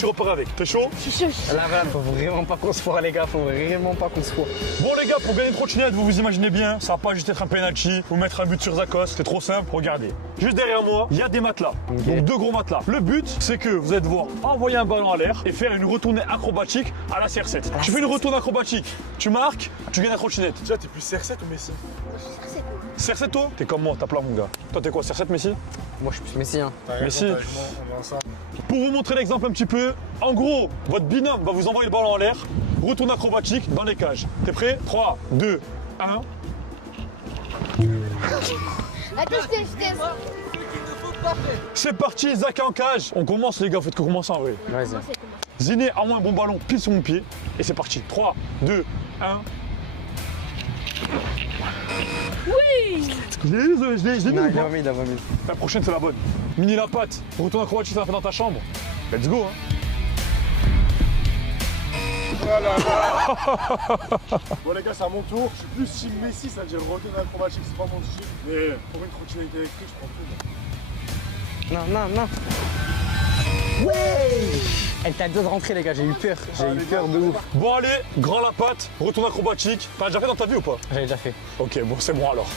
tu repars avec. T'es chaud? Je suis chaud. Là, faut vraiment pas qu'on se foire, les gars. Faut vraiment pas qu'on se foire. Bon les gars, pour gagner une trottinette, vous vous imaginez bien, ça va pas juste être un penalty ou mettre un but sur Zakos, c'est trop simple. Regardez, juste derrière moi, il y a des matelas, donc 2 gros matelas. Le but, c'est que vous allez devoir envoyer un ballon à l'air et faire une retournée acrobatique à la CR7. Tu fais une retournée acrobatique, tu marques, tu gagnes la trottinette. Déjà, t'es plus CR7 ou Messi? CR7 toi? T'es comme moi, t'as plat mon gars. Toi t'es quoi, CR7 Messi? Moi, je suis plus Messi, hein. Messi. Pour vous montrer l'exemple un petit peu, en gros, votre binôme va vous envoyer le ballon en l'air, retourne acrobatique dans les cages. T'es prêt? 3, 2, 1. Attends, je t'ai. C'est parti, Zach est en cage. On commence les gars, faites que commencer en vrai. Vas-y. Ziné envoie un bon ballon pile sur mon pied. Et c'est parti. 3, 2, 1. Oui. Je l'ai mis. Non, ou il pas a remis, il a remis. La prochaine c'est la bonne. Mini la patte. Retourne acrobatique, ça va faire dans ta chambre. Let's go hein. Bon les gars, c'est à mon tour. Je suis plus team Messi, ça veut dire retourner acrobatique, c'est pas mon style. Mais pour une trottinette électrique, je prends tout. Non. Ouais. Elle t'a deux de rentrer, les gars. J'ai eu peur. J'ai eu peur de ouf. Bon allez, grand la patte, retourne acrobatique. T'as déjà fait dans ta vie ou pas? J'avais déjà fait. Ok, bon c'est bon alors.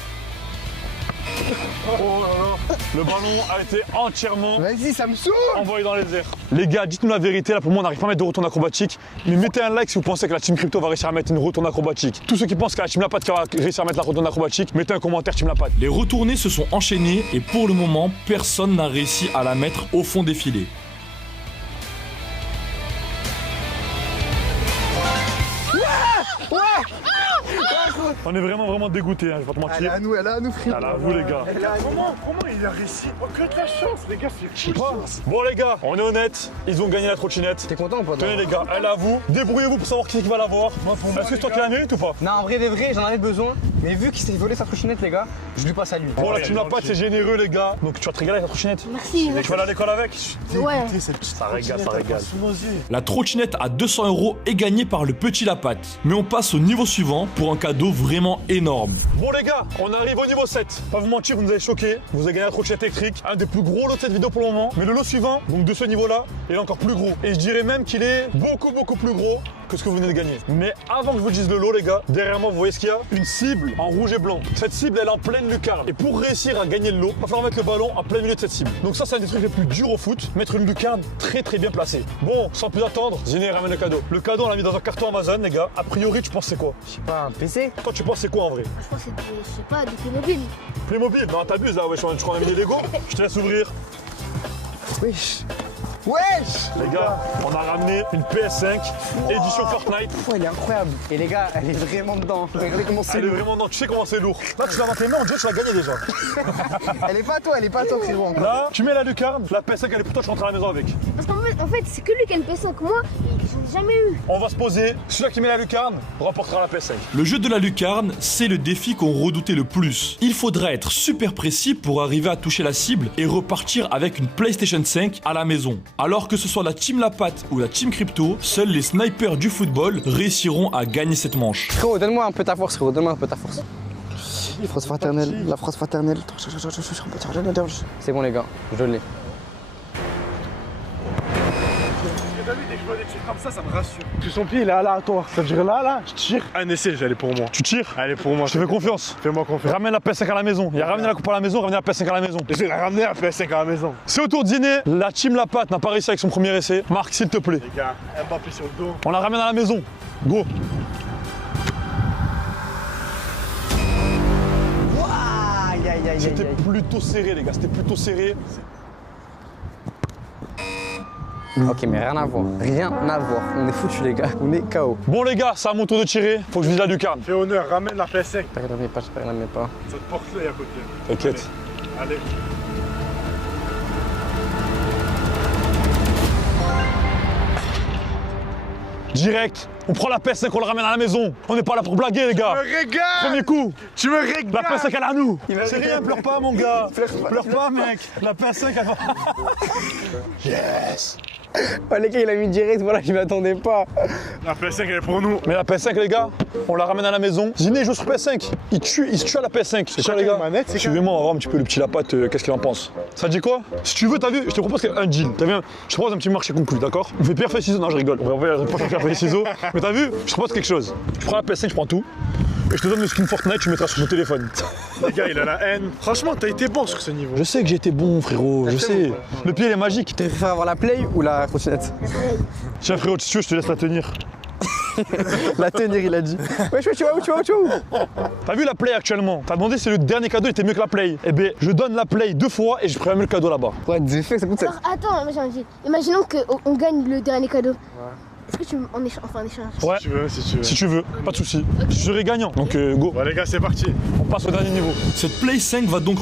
Oh là là, le ballon a été entièrement Vas-y, ça me saoule. envoyé dans les airs. Les gars, dites-nous la vérité, là pour moi on n'arrive pas à mettre de retourne acrobatique. Mais mettez un like si vous pensez que la team crypto va réussir à mettre une retourne acrobatique. Tous ceux qui pensent que la team La Patte qui va réussir à mettre la retourne acrobatique, mettez un commentaire team La Patte. Les retournées se sont enchaînées et pour le moment, personne n'a réussi à la mettre au fond des filets. On est vraiment dégoûtés, hein, je vais pas te mentir. Elle est à nous, frère. À vous les gars. Comment il a réussi? Oh, que de la chance, les gars, c'est Je sais pas. Bon les gars, on est honnête, ils ont gagné la trottinette. T'es content ou pas? Tenez les gars, elle est à vous. Débrouillez-vous pour savoir qui c'est qui va l'avoir. Est-ce que c'est toi qui la mérite ou pas? Non, en vrai des vrais, j'en avais besoin. Mais vu qu'il s'est volé sa trottinette, les gars, je lui passe à lui. Bon la team La Patte c'est généreux les gars. Donc tu vas te régaler avec la trottinette. Merci. Tu vas aller à l'école avec? Ouais. Ça régale, ça régale. Sous nos yeux. La trottinette à 200 € est gagnée par le petit La Patte. Mais on passe au niveau suivant pour un cadeau vraiment énorme. Bon les gars, on arrive au niveau 7. Pas vous mentir, vous nous avez choqué. Vous avez gagné la trottinette électrique. Un des plus gros lots de cette vidéo pour le moment. Mais le lot suivant, donc de ce niveau-là, il est encore plus gros. Et je dirais même qu'il est beaucoup plus gros que ce que vous venez de gagner. Mais avant que je vous dise le lot les gars, derrière moi vous voyez ce qu'il y a? Une cible en rouge et blanc. Cette cible elle est en pleine lucarne. Et pour réussir à gagner le lot, il va falloir mettre le ballon en plein milieu de cette cible. Donc ça c'est un des trucs les plus durs au foot. Mettre une lucarne très bien placée. Bon, sans plus attendre, Ziné ramène le cadeau. Le cadeau on l'a mis dans un carton Amazon les gars. A priori tu penses c'est quoi? Je sais pas, un PC? Toi tu penses c'est quoi en vrai? Je pense que c'est, je sais pas, du Playmobil. Playmobil? Non t'abuses là, ouais, je crois qu'on a mis des Lego. Je te laisse ouvrir. Wesh. Wesh. Les gars, on a ramené une PS5 édition Fortnite. Elle est incroyable. Et les gars, elle est vraiment dedans. Regardez comment c'est Elle est lourd. vraiment dedans, tu sais comment c'est lourd. Là tu l'as dans tes mains, on dirait que tu l'as gagné déjà. Elle est pas à toi, frérot. encore. Là, tu mets la lucarne, la PS5 elle est pour toi, je rentre à la maison avec. Parce qu'en fait, c'est que lui qui a une PS5. Moi, j'en ai jamais eu. On va se poser, celui-là qui met la lucarne remportera la PS5. Le jeu de la lucarne, c'est le défi qu'on redoutait le plus. Il faudra être super précis pour arriver à toucher la cible et repartir avec une PlayStation 5 à la maison. Alors que ce soit la team La Patte ou la team Crypto, seuls les snipers du football réussiront à gagner cette manche. Frérot, donne-moi un peu ta force, frérot, donne-moi un peu ta force. La phrase fraternelle. C'est bon les gars, je l'ai. T'as vu, dès que je vois des tirs comme ça me rassure. Parce que son pied il est aléatoire. Ça veut dire là, je tire. Un essai, j'allais pour moi. Tu tires? Allez pour moi. Je te fais confiance. Fais-moi confiance. Ramène la PS5 à la maison. Il a ramené la coupe à la maison, ramener la PS5 à la maison. Je vais la ramener à PS5 à la maison. C'est au tour de Ziné. La team La Patte n'a pas réussi avec son premier essai. Marc, s'il te plaît. Les gars, Mbappé sur le dos. On la ramène à la maison. Go. Aïe. C'était plutôt serré les gars, c'était plutôt serré. Ok, mais rien à voir. On est foutus les gars. On est KO. Bon les gars, c'est à mon tour de tirer. Faut que je vise la lucarne. Fais honneur, ramène la PS5. J'espère qu'elle la met pas. Cette porte-là est à côté. T'inquiète. Allez. Direct, on prend la PS5, on la ramène à la maison. On n'est pas là pour blaguer les gars. Tu me régales. Premier coup. Tu me régales. La PS5 elle est à nous. va C'est rien, pleure pas mon gars. Pleure pas mec. La PS5 elle va. Yes. Oh, les gars, il a mis direct, voilà, je m'attendais pas. La PS5 elle est pour nous. Mais la PS5, les gars, on la ramène à la maison. Ziné joue sur PS5. Il se tue à la PS5. C'est sûr, les gars. manette, c'est Suivez-moi, on va voir un petit peu le petit Lapatte, qu'est-ce qu'il en pense. Ça te dit quoi? Si tu veux, t'as vu, je te propose un deal. T'as vu, je te propose un petit marché conclu, d'accord? On fait pierre, feuille, ciseaux. Non, je rigole. On va pas faire pierre, feuille, ciseaux. Mais t'as vu, je te propose quelque chose. Je prends la PS5, je prends tout. Et je te donne le skin Fortnite, tu mettras sur ton téléphone. Les gars, il a la haine. Franchement, t'as été bon sur ce niveau. Je sais que j'ai été bon, frérot, je sais. Le pied, il est magique. Tu préfères avoir la play ou la trottinette? Tiens, frérot, si tu veux, je te laisse la tenir. La tenir, il a dit. Wesh, tu vas où, tu vas où, tu vas où? T'as vu la Play actuellement? T'as demandé si le dernier cadeau était mieux que la Play. Eh ben, je donne la Play 2 fois et je prends même le cadeau là-bas. Ouais, des faits, ça coûte ça. Alors, attends, moi j'ai envie. Imaginons qu'on gagne le dernier cadeau. Est-ce que tu en échange, enfin en échange? Ouais, Si tu veux, si tu veux. si tu veux, pas de souci. Je serai gagnant, donc go. Bon les gars, c'est parti. On passe au dernier niveau. Cette Play 5 va donc